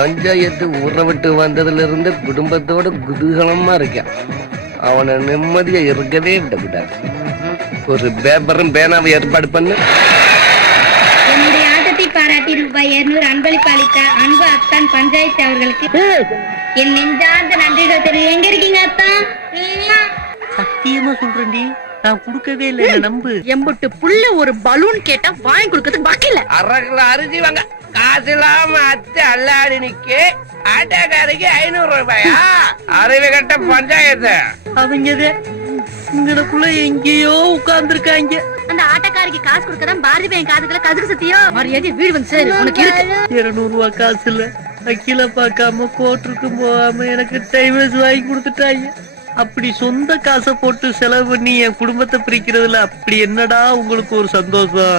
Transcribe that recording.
பஞ்சாயத்து ஊற விட்டு வந்ததுல இருந்து குடும்பத்தோட குதூகலமா இருக்கான். அவனை நிம்மதியா இருக்கவே விடக்கூடாது. ஒரு பேப்பரும் பேனாவை ஏற்பாடு பண்ணு. என்னுடைய ஆட்டத்தை பாராட்டி ரூபாய் 200 அன்பளிப்பு அளித்த அன்பு அத்தான் பஞ்சாயத்து அவர்களுக்கு என் நெஞ்சார்ந்த நன்றிகள் தெரியும். எங்க இருக்கீங்க அத்தான்? சத்தியமா சொல்றேன்டி, நான் குடுக்கவே இல்லை, நம்பு. எம்பட்டு புள்ள ஒரு பலூன் கேட்டா வாங்கி கொடுக்கறதுக்கு பாக்கல. அரகுல அரிசி வாங்க காசு இல்லாம அத்து அல்லாடி நிக்க ஆட்டக்காரிக்கு 500 ரூபாயா? அறிவு கட்ட பஞ்சாயத்து. அவங்க இங்கனக்குள்ள எங்கேயோ உட்கார்ந்து இருக்காங்க. அந்த ஆட்டக்காரிக்கு காசு கொடுக்கதான் பாரதி பையன் காதுக்குள்ள கதுக்கு சத்தியம். மரியாதை வீடு வந்து சரி உனக்கு இருக்கு. 200 ரூபாய் காசு இல்ல, அக்கில பாக்காம கோர்ட்டுக்கு போகாம எனக்கு டைவர்ஸ் வாங்கி கொடுத்துட்டாங்க. அப்படி சொந்த காசை போட்டு செலவு பண்ணி என் குடும்பத்தை பிரிக்கிறதுல அப்படி என்னடா உங்களுக்கு ஒரு சந்தோஷம்?